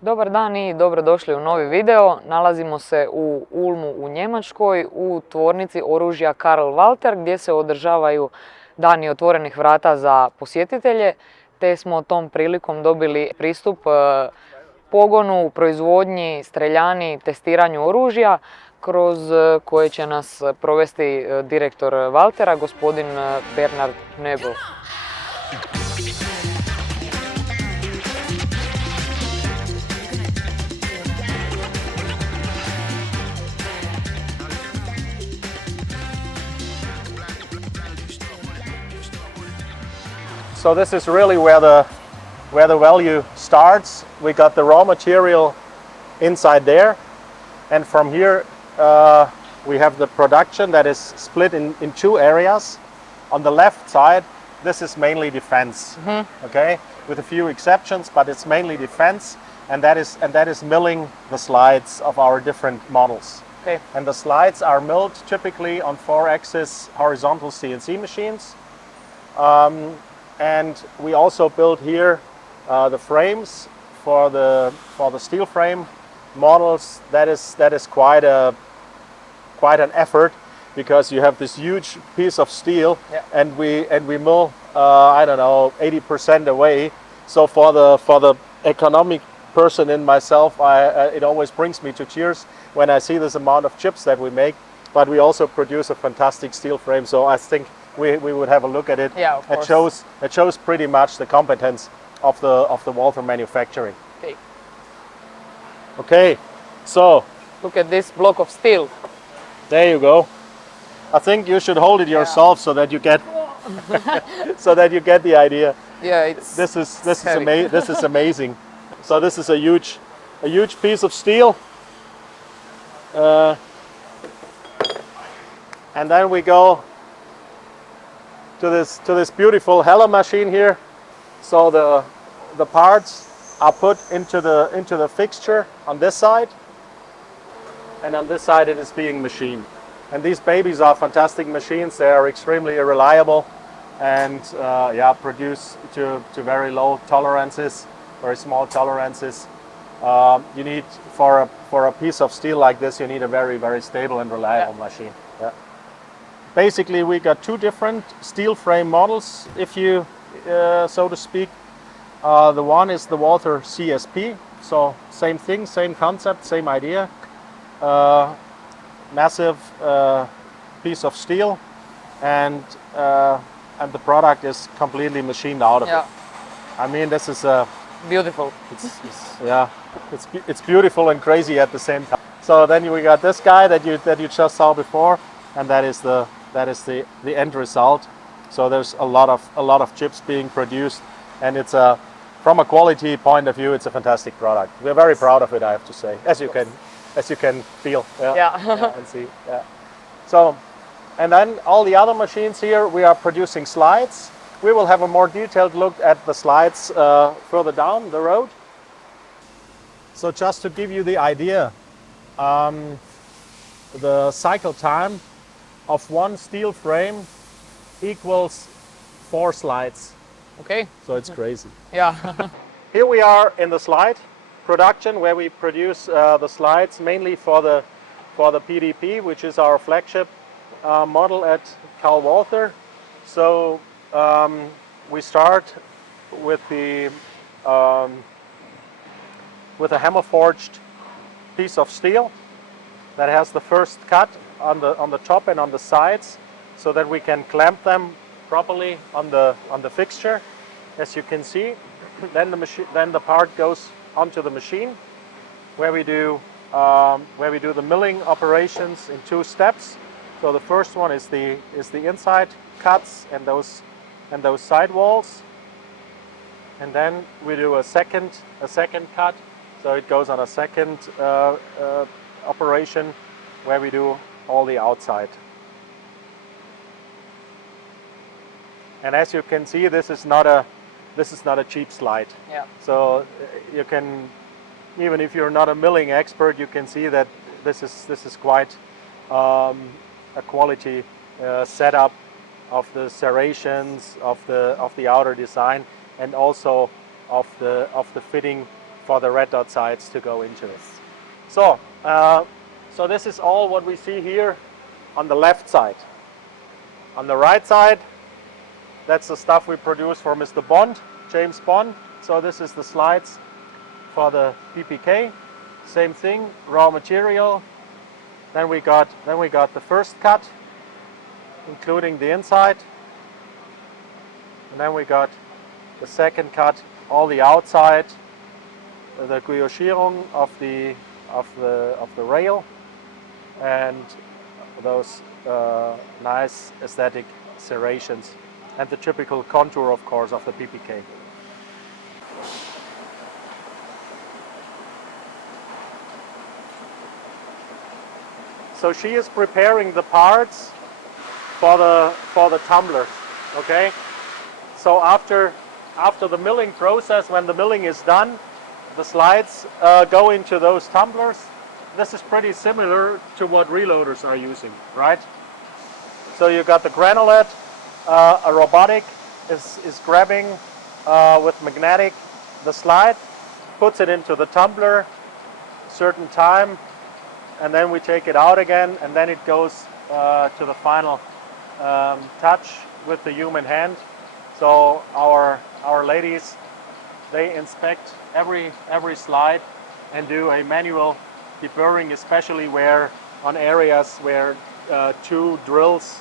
Dobar dan i dobrodošli u novi video. Nalazimo se u Ulmu u Njemačkoj u tvornici oružja Carl Walther gdje se održavaju dani otvorenih vrata za posjetitelje, te smo tom prilikom dobili pristup pogonu, proizvodnji, streljani, testiranju oružja kroz koje će nas provesti direktor Walther-a, gospodin Bernhard Knöbel. So this is really where the value starts. We got the raw material inside there, and from here we have the production that is split in two areas. On the left side, this is mainly defense, okay, with a few exceptions, but it's mainly defense, and that is milling the slides of our different models. Okay. And the slides are milled typically on 4-axis horizontal CNC machines. And we also build here the frames for the steel frame models. That is quite an effort, because you have this huge piece of steel, yeah. and we mill I don't know, 80% away. So for the economic person in myself, it always brings me to tears when I see this amount of chips that we make. But we also produce a fantastic steel frame. So I think we would have a look at it. Yeah, of course. It shows pretty much the competence of the Walther manufacturing. Okay. Okay, so Look at this block of steel. there you go. I think you should hold it yourself, so that you get the idea. Yeah, This is heavy. this is amazing. So this is a huge piece of steel. And then we go to this beautiful Heller machine here. So the parts are put into the fixture on this side, and on this side it is being machined. And these babies are fantastic machines. They are extremely reliable, and produce to very low tolerances, very small tolerances. You need for a piece of steel like this, you need a very stable and reliable machine. Yeah. Basically, we got two different steel frame models, if you so to speak. The one is the Walther CSP, so same thing, same concept, same idea. Massive piece of steel, and the product is completely machined out of it. I mean, this is Beautiful. it's beautiful and crazy at the same time. So then we got this guy that you just saw before, and that is the end result. So there's a lot of chips being produced, and it's from a quality point of view, it's a fantastic product. We're very proud of it, I have to say, as you can feel. And see. Yeah. So, and then all the other machines here, we are producing slides. We will have a more detailed look at the slides further down the road. So just to give you the idea, the cycle time of one steel frame equals 4 slides. Okay. So it's crazy. Yeah. Here we are in the slide production, where we produce the slides mainly for the PDP, which is our flagship model at Carl Walther. So we start with a hammer forged piece of steel that has the first cut on the top and on the sides, so that we can clamp them properly on the fixture, as you can see. Then the part goes onto the machine, where we do the milling operations in 2 steps. So the first one is the inside cuts and those side walls, and then we do a second cut. So it goes on a second operation, where we do all the outside. And as you can see, this is not a cheap slide. Yeah. So you can, even if you're not a milling expert, you can see that this is quite a quality setup of the serrations, of the outer design, and also of the fitting for the red dot sides to go into it. So this is all what we see here on the left side. On the right side, that's the stuff we produce for Mr. Bond, James Bond. So this is the slides for the PPK. Same thing, raw material. Then we got the first cut, including the inside. And then we got the second cut, all the outside, the guillochierung of the rail, and those nice aesthetic serrations, and the typical contour, of course, of the PPK. So she is preparing the parts for the tumblers. Okay. So after the milling process, when the milling is done, the slides go into those tumblers. This is pretty similar to what reloaders are using, right? So you got the granulate, a robotic is grabbing with magnetic the slide, puts it into the tumbler, certain time, and then we take it out again, and then it goes to the final touch with the human hand. So our ladies, they inspect every slide and do a manual deburring, especially where on areas where two drills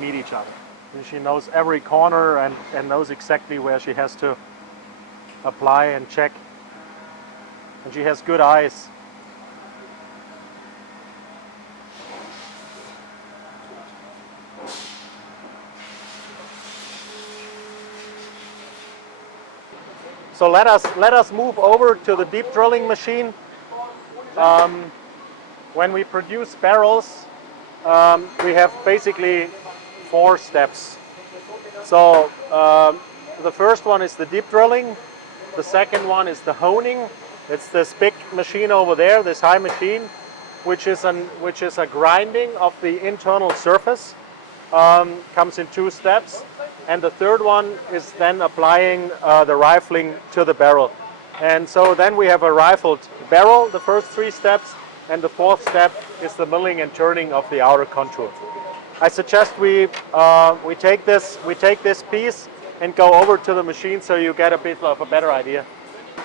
meet each other. And she knows every corner and knows exactly where she has to apply and check. And she has good eyes. So let us move over to the deep drilling machine. When we produce barrels, we have basically 4 steps. So the first one is the deep drilling. The second one is the honing. It's this big machine over there, this high machine, which is a grinding of the internal surface. Comes in 2 steps. And the third one is then applying the rifling to the barrel. And so then we have a rifled barrel, the first 3 steps, and the 4th step is the milling and turning of the outer contour. I suggest we take this piece and go over to the machine so you get a bit of a better idea.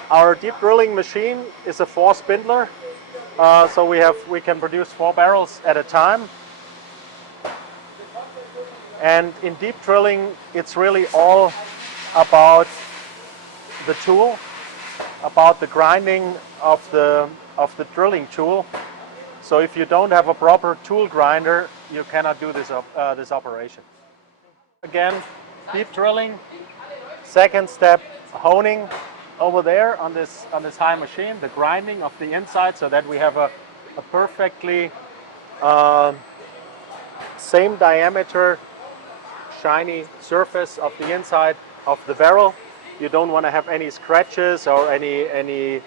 Our deep drilling machine is a 4 spindler, so we can produce 4 barrels at a time. And in deep drilling, it's really all about the tool, about the grinding of the drilling tool. So if you don't have a proper tool grinder, you cannot do this operation. Again, deep drilling. Second step, honing over there on this high machine, the grinding of the inside, so that we have a perfectly same diameter, shiny surface of the inside of the barrel. You don't want to have any scratches or any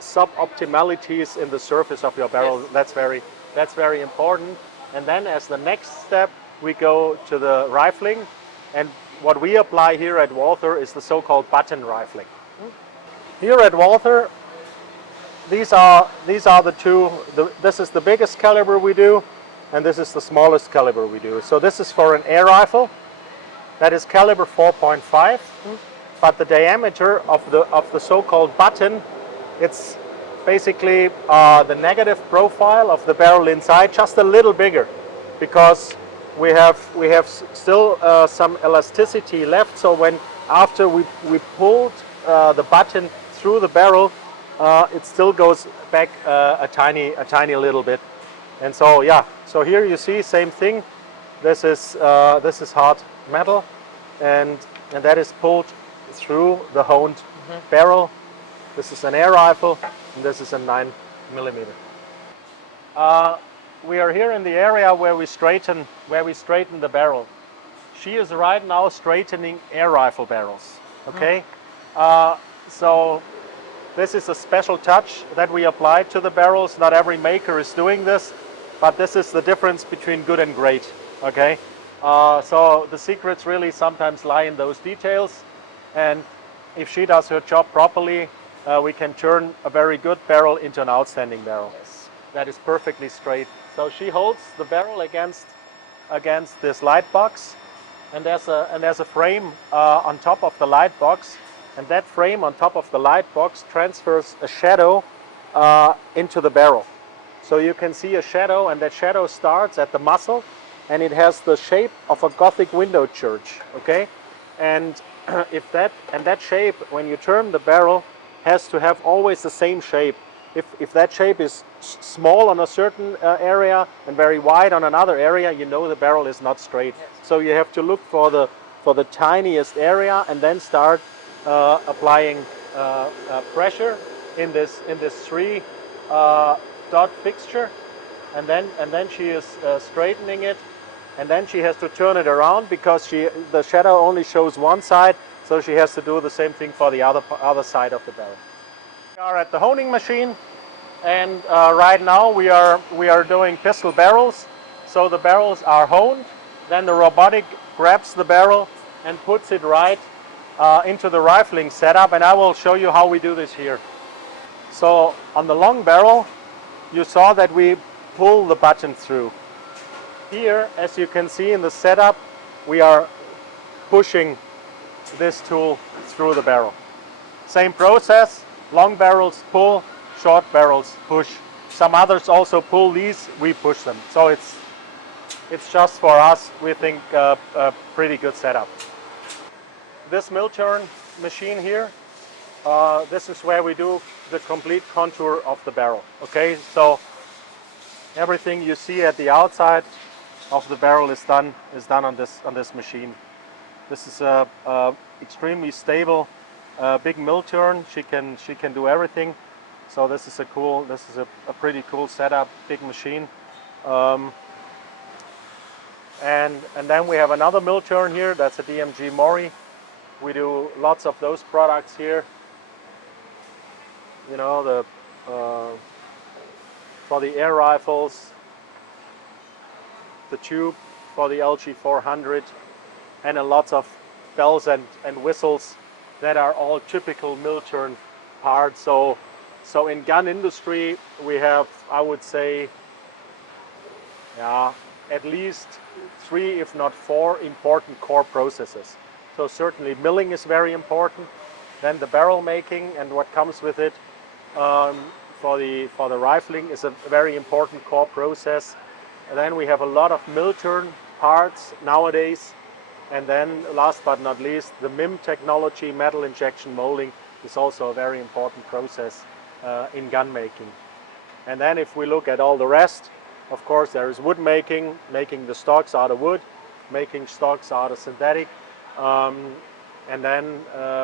suboptimalities in the surface of your barrel. Yes. That's very important. And then as the next step, we go to the rifling, and what we apply here at Walther is the so-called button rifling. Here at Walther, these are the two. This is the biggest caliber we do, and this is the smallest caliber we do. So this is for an air rifle. That is caliber 4.5, but the diameter of the so-called button, it's basically the negative profile of the barrel inside, just a little bigger, because we have still some elasticity left. So after we pulled the button through the barrel, it still goes back a tiny little bit. And so yeah, so here you see same thing. This is hard metal, and that is pulled through the honed barrel. This is an air rifle, and this is a 9mm. We are here in the area where we straighten the barrel. She is right now straightening air rifle barrels. Okay, so this is a special touch that we apply to the barrels. Not every maker is doing this, but this is the difference between good and great. Okay, so the secrets really sometimes lie in those details, and if she does her job properly, we can turn a very good barrel into an outstanding barrel. Yes. That is perfectly straight. So she holds the barrel against this light box, and there's a frame on top of the light box, and that frame on top of the light box transfers a shadow into the barrel. So you can see a shadow, and that shadow starts at the muzzle, and it has the shape of a Gothic window church. Okay, and that shape, when you turn the barrel, has to have always the same shape. If that shape is small on a certain area and very wide on another area, you know the barrel is not straight. Yes. So you have to look for the tiniest area and then start applying pressure in this 3 dot fixture, and then she is straightening it, and then she has to turn it around because the shadow only shows one side, so she has to do the same thing for the other side of the barrel. We are at the honing machine, and right now we are doing pistol barrels. So the barrels are honed, then the robotic grabs the barrel and puts it right into the rifling setup, and I will show you how we do this here. So on the long barrel, you saw that we pull the button through. Here, as you can see in the setup, we are pushing this tool through the barrel. Same process, long barrels pull, short barrels push. Some others also pull these, we push them. So it's just for us, we think, a pretty good setup. This mill turn machine here, this is where we do the complete contour of the barrel. Okay, so everything you see at the outside of the barrel is done on this machine. This is a extremely stable big mill turn. She can do everything. So this is a pretty cool setup, big machine. And then we have another mill turn here. That's a DMG Mori. We do lots of those products here. You know, for the air rifles, the tube for the LG 400, and a lot of bells and whistles that are all typical mill turn parts. So in gun industry we have, I would say, at least 3, if not 4 important core processes. So certainly milling is very important. Then the barrel making and what comes with it for the rifling is a very important core process. And then we have a lot of mill turn parts nowadays. And then last but not least, the MIM technology, metal injection molding, is also a very important process in gun making. And then if we look at all the rest, of course there is wood making the stocks out of wood, making stocks out of synthetic. And then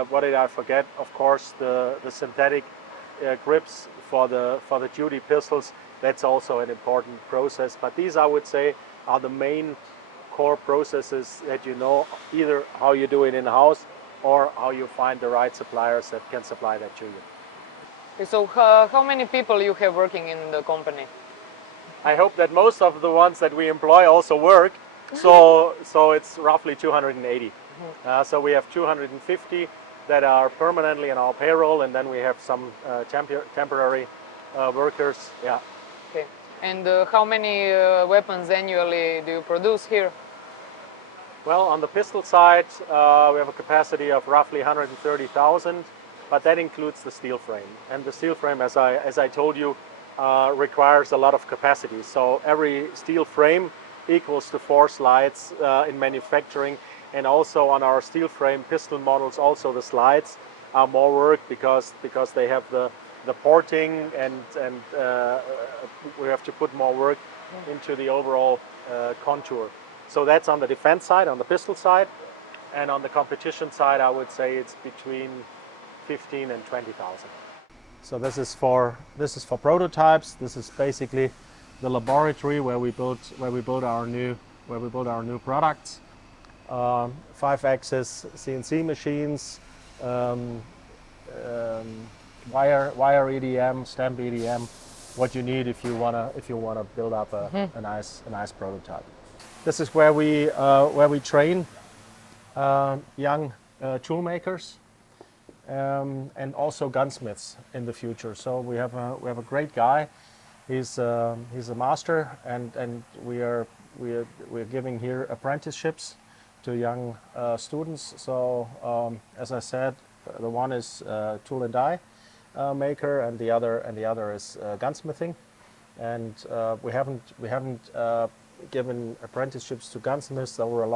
what did I forget? Of course the synthetic grips for the duty pistols. That's also an important process. But these, I would say, are the main core processes that you know, either how you do it in-house or how you find the right suppliers that can supply that to you. Okay, so how many people you have working in the company? I hope that most of the ones that we employ also work. So it's roughly 280. So we have 250 that are permanently on our payroll, and then we have some temporary workers. Yeah. Okay. And how many weapons annually do you produce here? Well, on the pistol side, we have a capacity of roughly 130,000, but that includes the steel frame. And the steel frame, as I told you, requires a lot of capacity. So every steel frame equals to 4 slides in manufacturing. And also on our steel frame pistol models, also the slides are more work because they have the porting, and we have to put more work into the overall contour. So that's on the defense side, on the pistol side, and on the competition side, I would say it's between 15 and 20,000. So this is for prototypes. This is basically the laboratory where we build our new products. 5-axis CNC machines, wire EDM, stamp EDM, what you need if you wanna build up a nice prototype. This is where we train young tool makers. and also gunsmiths in the future. So we have a great guy. He's a master, and we are giving here apprenticeships to young students. So as I said, the one is tool and die maker, and the other is gunsmithing. And we haven't given apprenticeships to gunsmiths over a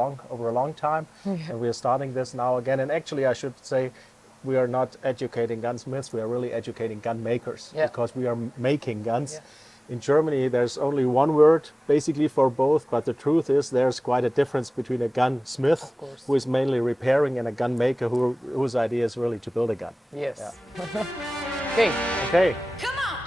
long time, and we are starting this now again. And actually, I should say, we are not educating gunsmiths. We are really educating gun makers, because we are making guns. Yeah. In Germany, there's only one word basically for both, but the truth is there's quite a difference between a gunsmith, who is mainly repairing, and a gun maker whose idea is really to build a gun. Yes. Yeah. Okay. Okay. Come on!